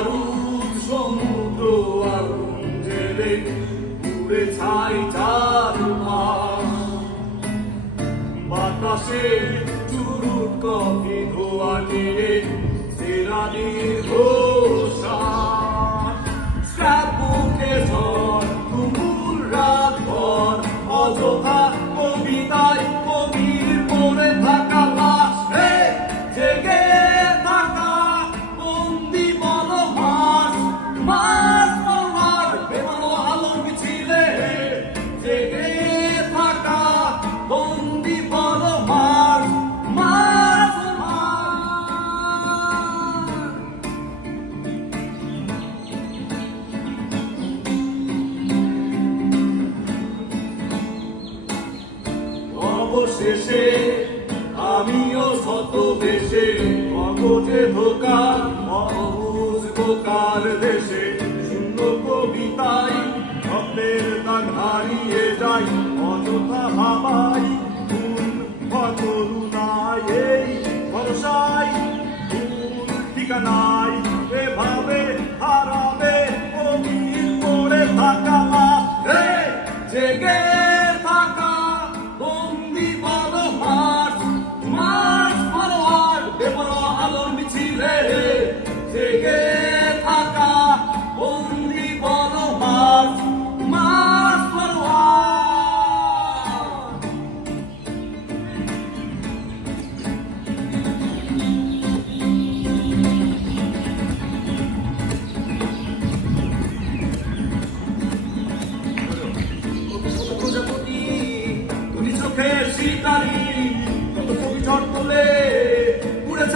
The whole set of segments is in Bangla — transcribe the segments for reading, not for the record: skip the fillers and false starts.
বারুদ সমুদ্র আগুন জেলে পুড়ে ছাই চারপাশ। বাতাসে চুরুট কফি ধোয়া নিয়ে সেরানির ঘোষাল। স্ক্র্যাপবুকে ঝড় তুমুল রাত ভর অযথা কবিতায় কবির পড়ে থাকা লাশ। জেগে থাকা বন্দি বলো মাস মাস পড়বার বেরোনো আলোর মিছিলে। জেগে থাকা বন্দি বলো মাস মাস অবশেষে আমিও শত দেশে মগজে ধোকা অবুঝ বোকার দেশে। শূন্য কবিতায় শব্দের দাগ হারিয়ে যাই অযথা ভাবাই ভুল করুণায় এই ভরসায় ভুল ঠিকানায় এভাবে হারাবে কবির পড়ে থাকা মাস। জেগে থাকা বন্দি বলো মাস মাস ফরওয়ার্ড বেপরোয়া আলোর মিছিলে। জেগে থাকা বন্দি বলো মাস মাস ফরওয়ার্ড। প্রজাপতি তুমি চোখের শিকারি কত ছবি ঝড় তোলে পুড়ে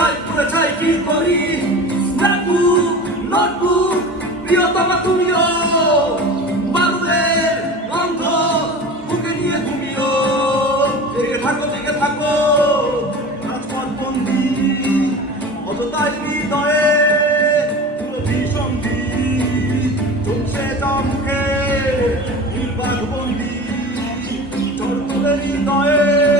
ছাই কি করি। স্ক্র্যাপবুক নোটবুক প্রিয়তমা তুমিও বারুদের গন্ধ বুকে নিয়ে তুমিও। জেগে থাকো রাজপথ বন্দি অযথাই হৃদয়ে ভীষণী চলছে চমকে নির্বাক বন্দি ঝড় তোলে হৃদয়ে।